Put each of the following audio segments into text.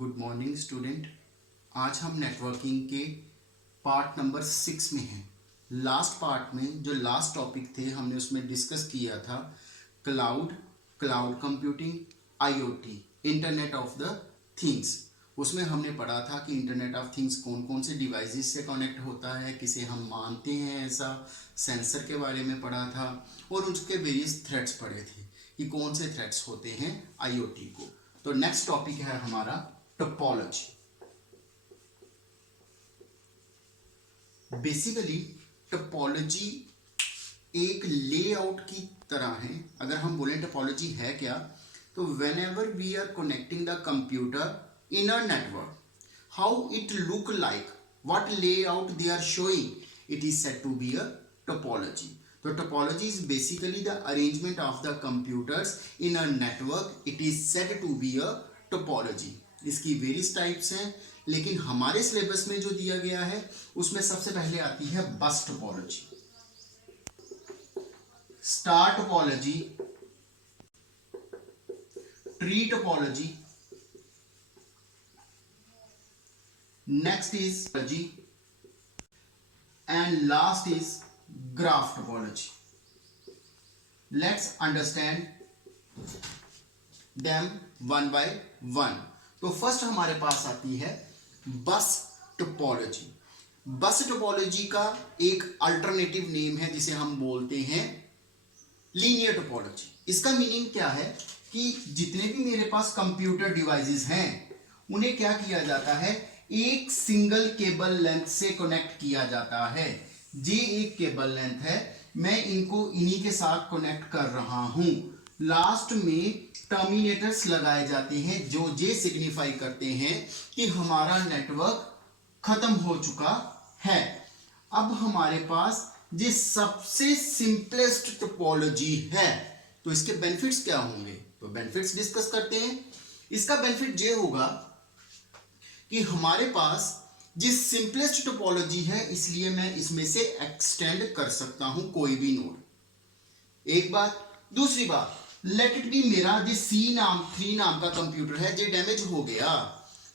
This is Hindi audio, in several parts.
Good morning student. आज हम नेटवर्किंग के पार्ट नंबर 6 में हैं। लास्ट पार्ट में जो लास्ट टॉपिक थे हमने उसमें डिस्कस किया था cloud computing, IoT, internet of the things. उसमें हमने पढ़ा था कि इंटरनेट ऑफ थिंग्स कौन कौन से डिवाइसेस से कनेक्ट होता है, किसे हम मानते हैं, ऐसा सेंसर के बारे में पढ़ा था और उसके वेरियस थ्रेड्स पढ़े थे कि कौन से थ्रेड्स होते हैं आईओटी को। तो नेक्स्ट टॉपिक है हमारा टोपोलॉजी। बेसिकली टोपोलॉजी एक लेआउट की तरह है। अगर हम बोलें टोपोलॉजी है क्या, तो whenever we are connecting the computer in a network, how it look like, what layout they are showing, it is said to be a topology. So topology is basically the arrangement of the computers in a network. It is said to be a topology. इसकी वेरियस टाइप्स हैं, लेकिन हमारे सिलेबस में जो दिया गया है उसमें सबसे पहले आती है बस topology, star topology, tree topology, next is topology, and last is graph topology. Let's understand them one by one. तो फर्स्ट हमारे पास आती है बस टोपोलॉजी। बस टोपोलॉजी का एक अल्टरनेटिव नेम है जिसे हम बोलते हैं लीनियर टोपोलॉजी। इसका मीनिंग क्या है कि जितने भी मेरे पास कंप्यूटर डिवाइसेस हैं उन्हें क्या किया जाता है, एक सिंगल केबल लेंथ से कनेक्ट किया जाता है। ये एक केबल लेंथ है, मैं इनको इन्हीं के साथ कनेक्ट कर रहा हूं। लास्ट में टर्मिनेटर्स लगाए जाते हैं जो ये सिग्निफाई करते हैं कि हमारा नेटवर्क खत्म हो चुका है। अब हमारे पास ये सबसे सिंपलेस्ट टोपोलॉजी है, तो इसके बेनिफिट्स क्या होंगे, तो बेनिफिट्स डिस्कस करते हैं। इसका बेनिफिट ये होगा कि हमारे पास जिस सिंपलेस्ट टोपोलॉजी है इसलिए मैं इसमें से एक्सटेंड कर सकता हूं कोई भी नोड। एक बात। दूसरी बात, लेट इट बी मेरा जो C3 नाम का कंप्यूटर है जे डैमेज हो गया,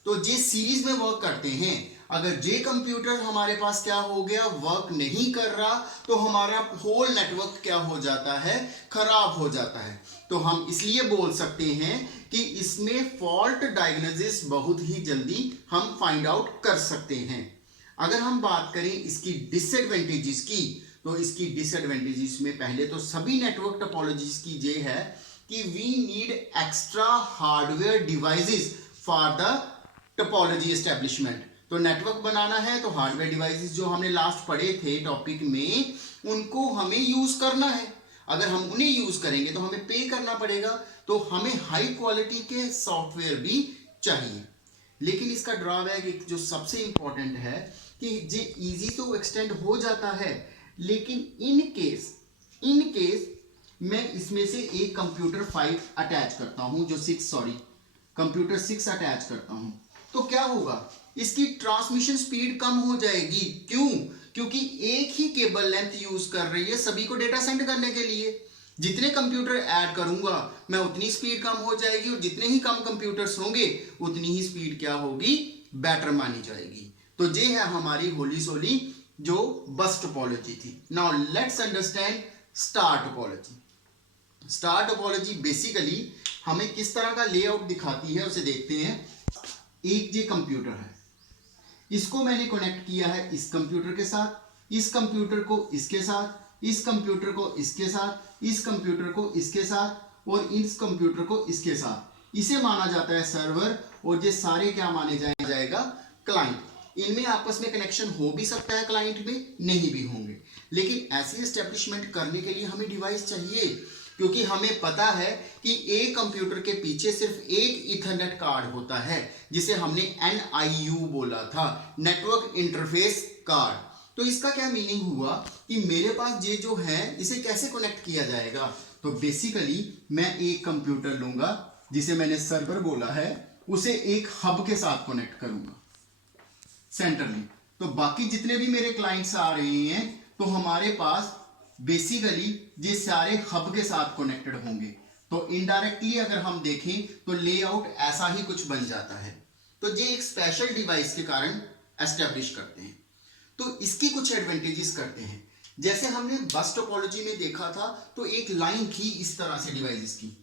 तो जे सीरीज में वर्क करते हैं। अगर जे कंप्यूटर हमारे पास क्या हो गया, वर्क नहीं कर रहा, तो हमारा होल नेटवर्क क्या हो जाता है, खराब हो जाता है। तो हम इसलिए बोल सकते हैं कि इसमें फॉल्ट डायग्नोसिस बहुत ही जल्दी हम फाइंड आउट कर सकते हैं। अगर हम बात करें इसकी डिसएडवांटेजेस की, तो इसकी डिसएडवांटेजेस में पहले तो सभी नेटवर्क टोपोलॉजीज की ये है कि we need extra hardware devices for the topology establishment. तो नेटवर्क बनाना है तो हार्डवेयर डिवाइसेस जो हमने लास्ट पढ़े थे टॉपिक में, उनको हमें यूज करना है। अगर हम उन्हें यूज करेंगे तो हमें पे करना पड़ेगा, तो हमें हाई क्वालिटी के सॉफ्टवेयर भी चाहिए। लेकिन इसका ड्रॉबैक जो सबसे इंपॉर्टेंट है कि ये इजी तो एक्सटेंड हो जाता है, लेकिन इन केस मैं इसमें से एक कंप्यूटर 5 अटैच करता हूं, कंप्यूटर 6 अटैच करता हूं, तो क्या होगा, इसकी ट्रांसमिशन स्पीड कम हो जाएगी। क्यों? क्योंकि एक ही केबल लेंथ यूज कर रही है सभी को डेटा सेंड करने के लिए। जितने कंप्यूटर ऐड करूंगा मैं उतनी स्पीड कम हो जाएगी, और जितने ही कम कंप्यूटर्स होंगे उतनी ही स्पीड क्या होगी, बेटर मानी जाएगी। तो ये है हमारी होली सोली जो बस टोपोलॉजी थी। Now let's understand star topology. Star topology basically हमें किस तरह का लेआउट दिखाती है उसे देखते हैं। एक ये कंप्यूटर है, इसको मैंने कनेक्ट किया है इस कंप्यूटर के साथ, इस कंप्यूटर को इसके साथ, इस कंप्यूटर को इसके साथ, इस कंप्यूटर को इसके साथ और इस कंप्यूटर को इसके साथ। इसे माना जाता है सर्वर, और ये सारे क्या माने जाएगा, क्लाइंट। इनमें आपस में कनेक्शन हो भी सकता है, क्लाइंट में नहीं भी होंगे, लेकिन ऐसी एस्टेब्लिशमेंट करने के लिए हमें डिवाइस चाहिए, क्योंकि हमें पता है कि एक कंप्यूटर के पीछे सिर्फ एक ईथरनेट कार्ड होता है जिसे हमने NIU बोला था, नेटवर्क इंटरफेस कार्ड। तो इसका क्या मीनिंग हुआ कि मेरे पास ये जो है इसे कैसे कनेक्ट किया जाएगा। तो बेसिकली मैं एक कंप्यूटर लूंगा जिसे मैंने सर्वर बोला है, उसे एक हब के साथ कनेक्ट करूंगा सेंट्रली। तो बाकी जितने भी मेरे क्लाइंट्स आ रहे हैं तो हमारे पास बेसिकली ये सारे हब के साथ कनेक्टेड होंगे। तो इनडायरेक्टली अगर हम देखें तो लेआउट ऐसा ही कुछ बन जाता है। तो ये एक स्पेशल डिवाइस के कारण एस्टेब्लिश करते हैं। तो इसकी कुछ एडवांटेजेस करते हैं। जैसे हमने बस टोपोलॉजी में देखा था, तो एक लाइन थी इस तरह से डिवाइसेस की।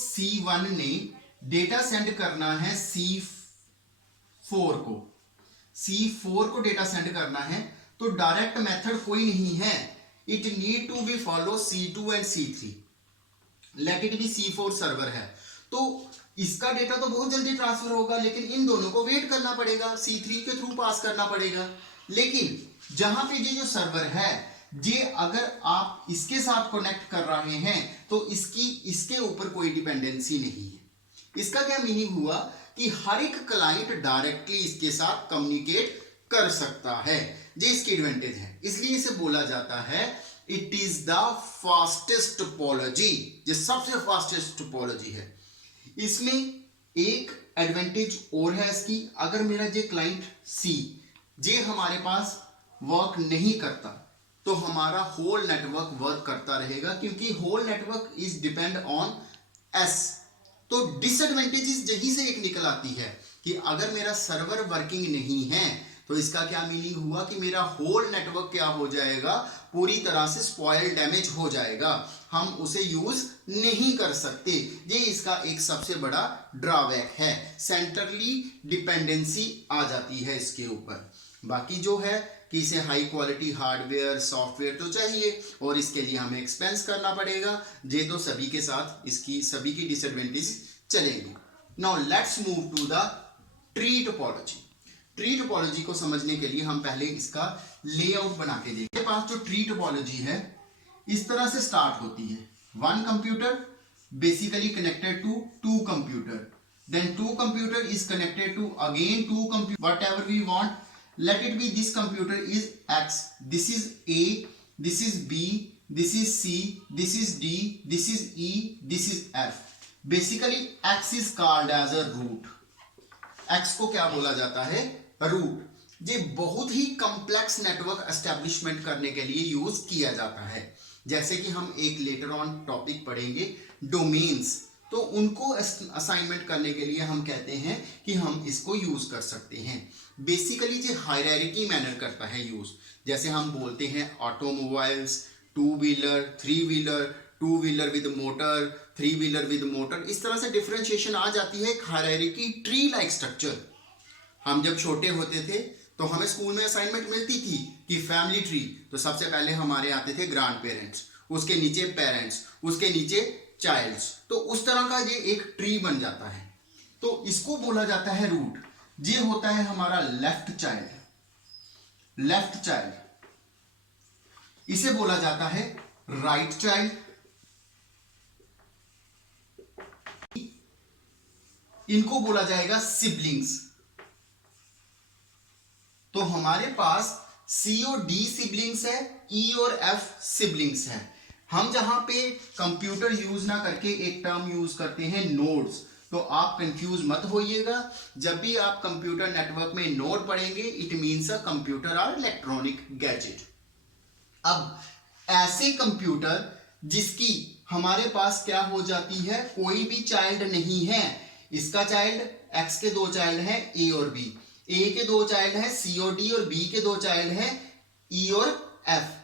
C1 ने डेटा सेंड करना है C4 को, C4 को डेटा सेंड करना है, तो डायरेक्ट मेथड कोई नहीं है। It need to be follow C2 and C3। Let it be C4 server है, तो इसका डेटा तो बहुत जल्दी ट्रांसफर होगा, लेकिन इन दोनों को वेट करना पड़ेगा, C3 के थ्रू पास करना पड़ेगा। लेकिन जहां पे ये जो सर्वर है, ये अगर आप इसके साथ कनेक्ट कर रहे हैं तो इसके ऊपर कोई डिपेंडेंसी नहीं है। इसका क्या मीनिंग हुआ कि हर एक क्लाइंट डायरेक्टली इसके साथ कम्युनिकेट कर सकता है। ये इसकी एडवांटेज है, इसलिए इसे बोला जाता है it is the fastest topology, ये सबसे फास्टेस्ट टोपोलॉजी है। इसमें एक एडवांटेज और है इसकी, अगर मेरा ये क्लाइंट C ये हमारे पास वर्क नहीं करता तो हमारा होल नेटवर्क वर्क करता रहेगा, क्योंकि whole network is depend on S। तो डिसएडवांटेजेस यही से एक निकल आती है कि अगर मेरा सर्वर वर्किंग नहीं है तो इसका क्या मीनिंग हुआ कि मेरा होल नेटवर्क क्या हो जाएगा, पूरी तरह से स्पॉइल, डैमेज हो जाएगा, हम उसे यूज नहीं कर सकते। ये इसका एक सबसे बड़ा ड्रॉबैक है, सेंट्रली डिपेंडेंसी आ जाती है इसके ऊपर। बाकी जो है कि इसे हाई क्वालिटी हार्डवेयर सॉफ्टवेयर तो चाहिए और इसके लिए हमें एक्सपेंस करना पड़ेगा। ये तो सभी के साथ इसकी सभी की डिसएडवांटेज चलेंगी। Now let's move to the tree topology. Tree topology को समझने के लिए हम पहले इसका लेआउट बना के देखें। मेरे पास जो ट्री टोपोलॉजी है इस तरह से स्टार्ट होती है। One computer basically connected to two computer, then two computer is connected to again to computer, whatever we want. Let it be this computer is X, this is A, this is B, this is C, this is D, this is E, this is F. Basically X is called as a root. X को क्या बोला जाता है? रूट। ये बहुत ही कॉम्प्लेक्स नेटवर्क एस्टेब्लिशमेंट करने के लिए यूज किया जाता है। जैसे कि हम एक लेटर ऑन टॉपिक पढ़ेंगे डोमेन्स, तो उनको असाइनमेंट करने के लिए हम कहते हैं कि हम इसको यूज कर सकते हैं। बेसिकली ये हायरार्की मैनर करता है यूज। जैसे हम बोलते हैं automobiles, two wheeler, three wheeler, two wheeler with motor, three wheeler with motor, इस तरह से डिफरेंशिएशन आ जाती है। एक हायरार्की ट्री लाइक स्ट्रक्चर। हम जब छोटे होते थे तो हमें स्कूल में असाइनमेंट मिलती थी कि फैमिली ट्री, तो सबसे पहले हमारे आते थे ग्रैंड पेरेंट्स, उसके नीचे पेरेंट्स, उसके नीचे चाइल्ड्स, तो उस तरह का ये एक ट्री बन जाता है। तो इसको बोला जाता है रूट। ये होता है हमारा लेफ्ट चाइल्ड, लेफ्ट चाइल्ड। इसे बोला जाता है राइट चाइल्ड। इनको बोला जाएगा सिबलिंग्स। तो हमारे पास C और D सिबलिंग्स है, E और F सिबलिंग्स है। हम जहां पे कंप्यूटर यूज ना करके एक टर्म यूज करते हैं नोड्स, तो आप कंफ्यूज मत होइएगा। जब भी आप कंप्यूटर नेटवर्क में नोड पढ़ेंगे, इट मींस अ कंप्यूटर और इलेक्ट्रॉनिक गैजेट। अब ऐसे कंप्यूटर जिसकी हमारे पास क्या हो जाती है, कोई भी चाइल्ड नहीं है। इसका चाइल्ड X के दो चाइल्ड है A और B, A के दो चाइल्ड है C और D, और B के दो चाइल्ड है E और F।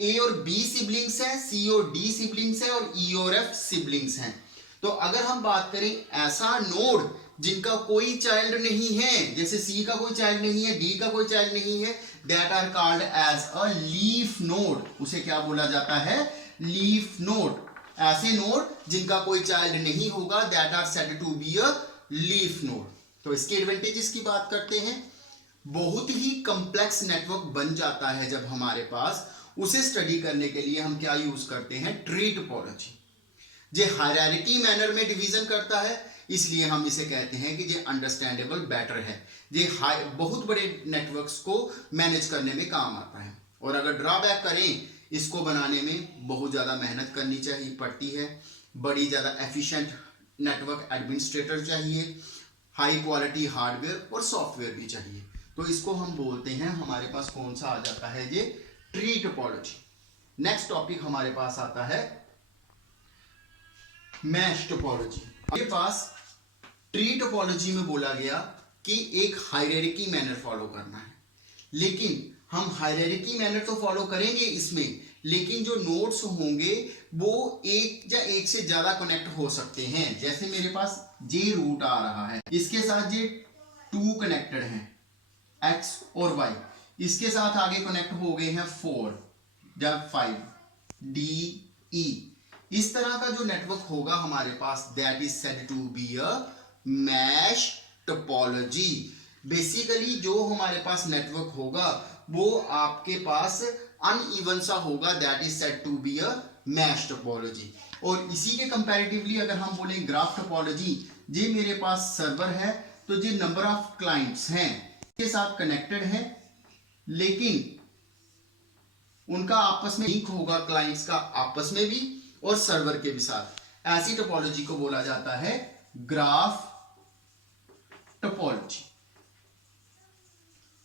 A और B सिबलिंग्स है, C और D सिबलिंग्स है, और E और F सिबलिंग्स हैं। तो अगर हम बात करें ऐसा नोड जिनका कोई चाइल्ड नहीं है, जैसे C का कोई चाइल्ड नहीं है, D का कोई चाइल्ड नहीं है, that are called as a leaf node. उसे क्या बोला जाता है? Leaf node. ऐसे नोड जिनका कोई चाइल्ड नहीं होगा, that are said to be a leaf node. तो इसके एडवांटेजेस की बात करते हैं। बहुत ही कॉम्प्लेक्स नेटवर्क बन जाता है जब हमारे पास। उसे स्टडी करने के लिए हम क्या यूज करते हैं? Tree topology. ये हायरार्की मैनर में डिवीजन करता है, इसलिए हम इसे कहते हैं कि ये अंडरस्टैंडेबल बेटर है। ये बहुत बड़े नेटवर्क्स को मैनेज करने में काम आता है। और अगर ड्रॉबैक करें, इसको बनाने में बहुत ज़्यादा मेहनत करनी चाहिए पड़ती है, बड़ी ज़्यादा एफिशिएंट नेटवर्क एडमिनिस्ट्रेटर चाहिए, हाई क्वालिटी हार्डवेयर और सॉफ्टवेयर भी चाहिए। तो इसको हम बोलते हैं, हमारे पास कौन सा आ जाता है? ये ट्री टोपोलॉजी। नेक्स्ट टॉपिक हमारे पास आता है मैश टोपोलॉजी। मेरे पास ट्री टोपोलॉजी में बोला गया कि एक हायरार्की मैनर फॉलो करना है, लेकिन हम हायरार्की मैनर तो फॉलो करेंगे इसमें, लेकिन जो नोड्स होंगे वो एक या एक से ज्यादा कनेक्ट हो सकते हैं। जैसे मेरे पास जे रूट आ रहा है, इसके साथ जे 2 कनेक्टेड हैं, x और y, इसके साथ आगे कनेक्ट हो गए हैं 4 या 5 d e। इस तरह का जो नेटवर्क होगा हमारे पास, that is said to be a mesh topology. Basically जो हमारे पास नेटवर्क होगा वो आपके पास अनइवन सा होगा, that is said to be a mesh topology. और इसी के कंपैरेटिवली अगर हम बोले ग्राफ टोपोलॉजी, जे मेरे पास सर्वर है तो जे नंबर ऑफ क्लाइंट्स हैं के साथ कनेक्टेड हैं, लेकिन उनका आपस में लिंक होगा, क्लाइंट्स का आपस में भी और सर्वर के भी साथ। ऐसी टोपोलॉजी को बोला जाता है ग्राफ टोपोलॉजी।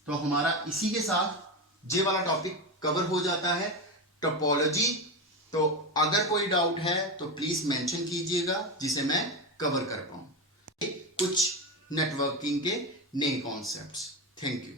तो हमारा इसी के साथ जे वाला टॉपिक कवर हो जाता है, टोपोलॉजी। तो अगर कोई डाउट है तो प्लीज मेंशन कीजिएगा जिसे मैं कवर कर पाऊं कुछ नेटवर्किंग के नए कॉन्सेप्ट्स। Thank you.